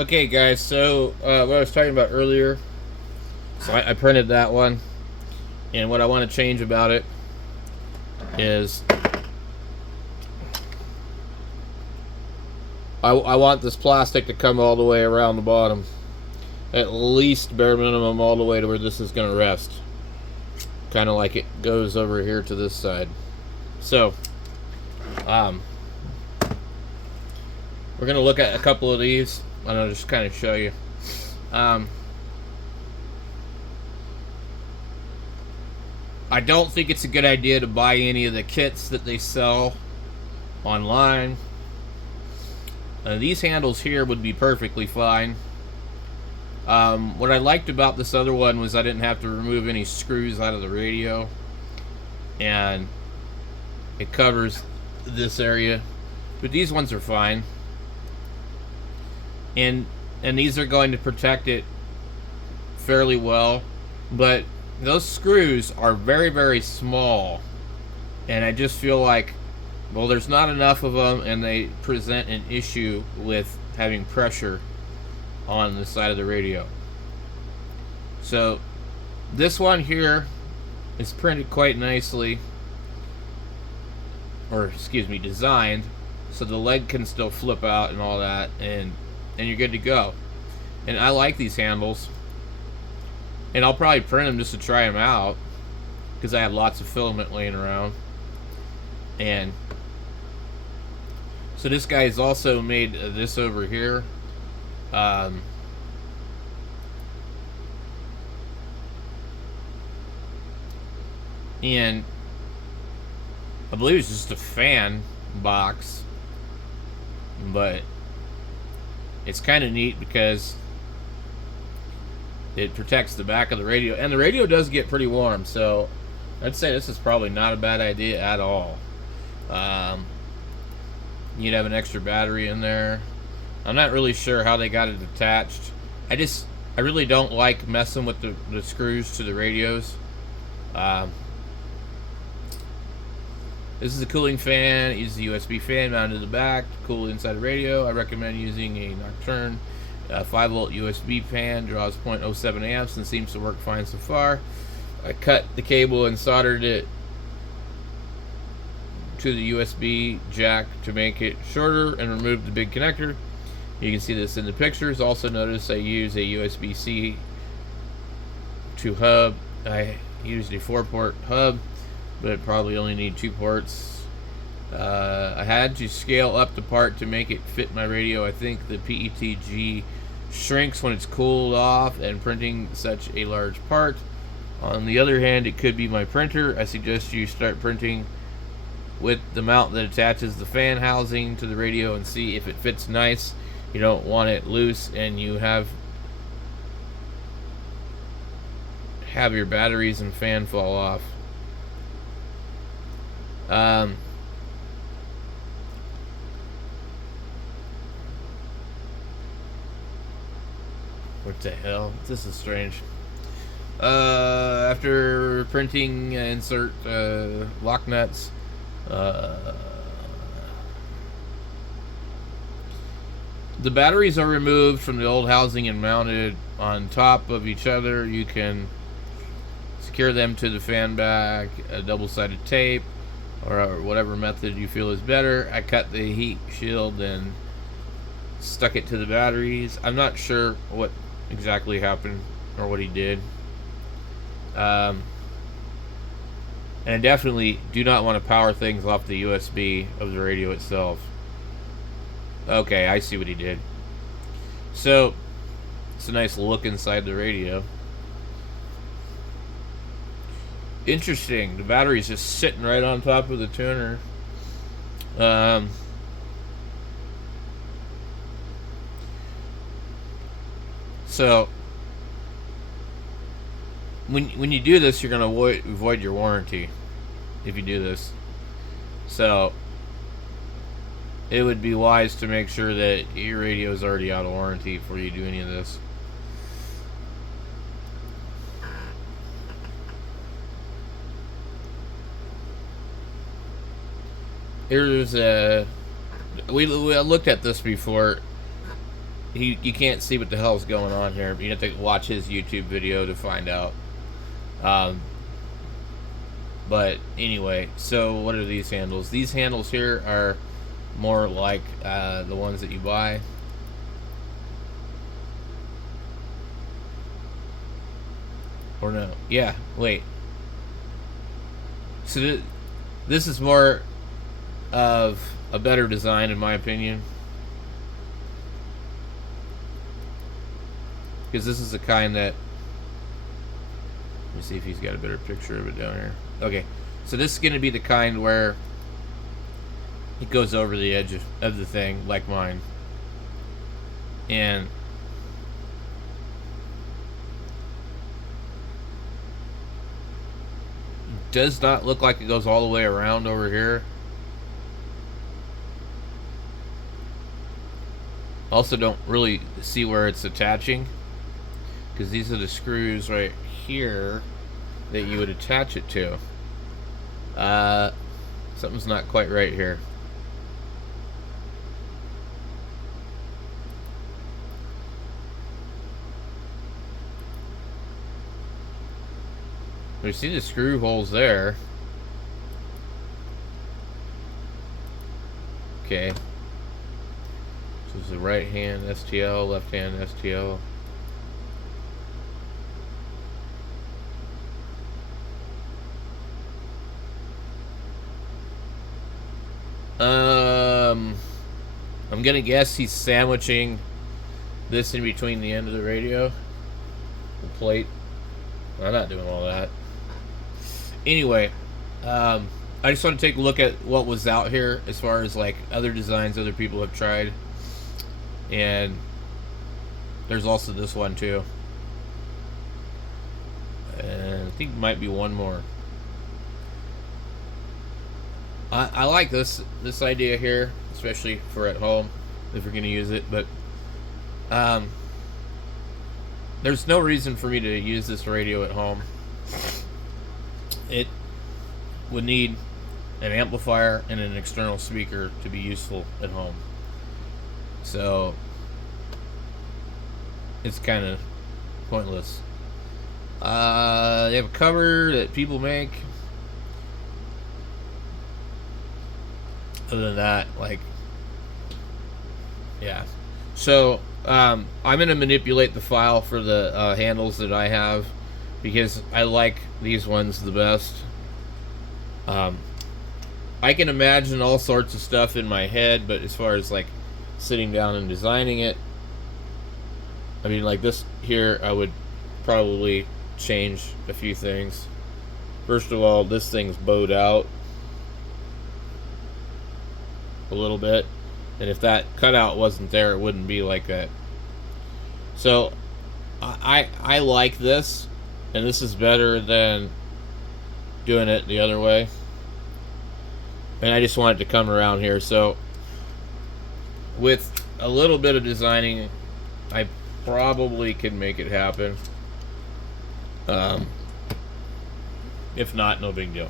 Okay, guys, so what I was talking about earlier, so I printed that one, and what I want to change about it is I want this plastic to come all the way around the bottom, at least bare minimum all the way to where this is going to rest, kind of like it goes over here to this side. So, um, we're going to look at a couple of these, and I'll just kind of show you. I don't think it's a good idea to buy any of the kits that they sell online. These handles here would be perfectly fine. What I liked about this other one was I didn't have to remove any screws out of the radio, and it covers this area. But these ones are fine, and these are going to protect it fairly well. But those screws are very, very small, and I just feel like, well, there's not enough of them, and they present an issue with having pressure on the side of the radio. So this one here is printed quite nicely, or excuse me, designed, so the leg can still flip out and all that, and you're good to go. And I like these handles, and I'll probably print them just to try them out, because I have lots of filament laying around. And so this guy has also made this over here. And I believe it's just a fan box, but it's kind of neat because it protects the back of the radio, and the radio does get pretty warm, so I'd say this is probably not a bad idea at all. You'd have an extra battery in there. I'm not really sure how they got it attached. I really don't like messing with the screws to the radios. This is a cooling fan. It uses a USB fan mounted to the back to cool inside the radio. I recommend using a Nocturne 5-volt USB fan. Draws 0.07 amps and seems to work fine so far. I cut the cable and soldered it to the USB jack to make it shorter and remove the big connector. You can see this in the pictures. Also notice I use a USB-C to hub. I used a 4-port hub, but it probably only need 2 ports. I had to scale up the part to make it fit my radio. I think the PETG shrinks when it's cooled off and printing such a large part. On the other hand, it could be my printer. I suggest you start printing with the mount that attaches the fan housing to the radio and see if it fits nice. You don't want it loose and you have your batteries and fan fall off. What the hell? This is strange. After printing, insert lock nuts. The batteries are removed from the old housing and mounted on top of each other. You can secure them to the fan back, a double-sided tape, or whatever method you feel is better. I cut the heat shield and stuck it to the batteries. I'm not sure what exactly happened or what he did. And I definitely do not want to power things off the USB of the radio itself. Okay, I see what he did. So, it's a nice look inside the radio. Interesting. The battery's just sitting right on top of the tuner. So, when you do this, you're going to avoid your warranty if you do this. So, it would be wise to make sure that your radio is already out of warranty before you do any of this. Here's we looked at this before. you can't see what the hell's going on here. You have to watch his YouTube video to find out. But anyway, so what are these handles? These handles here are more like the ones that you buy. Or no, yeah, wait. So this is more of a better design in my opinion. Because this is the kind that, let me see if he's got a better picture of it down here. Okay, so this is going to be the kind where it goes over the edge of the thing, like mine. And does not look like it goes all the way around over here. Also don't really see where it's attaching, because these are the screws right here that you would attach it to. Something's not quite right here. You see the screw holes there. Okay. So this is the right hand STL, left hand STL. I'm gonna guess he's sandwiching this in between the end of the radio, the plate. I'm not doing all that. Anyway, I just want to take a look at what was out here as far as like other designs other people have tried. And there's also this one too. And I think it might be one more. I like this idea here, especially for at home if you're going to use it, but there's no reason for me to use this radio at home. It would need an amplifier and an external speaker to be useful at home. So it's kind of pointless. They have a cover that people make. Other than that, like, yeah. So I'm gonna manipulate the file for the handles that I have, because I like these ones the best. I can imagine all sorts of stuff in my head, but as far as like sitting down and designing it, I mean, like this here, I would probably change a few things. First of all, this thing's bowed out a little bit, and if that cutout wasn't there, it wouldn't be like that. So I like this, and this is better than doing it the other way. And I just wanted to come around here. So with a little bit of designing, I probably can make it happen. If not, no big deal.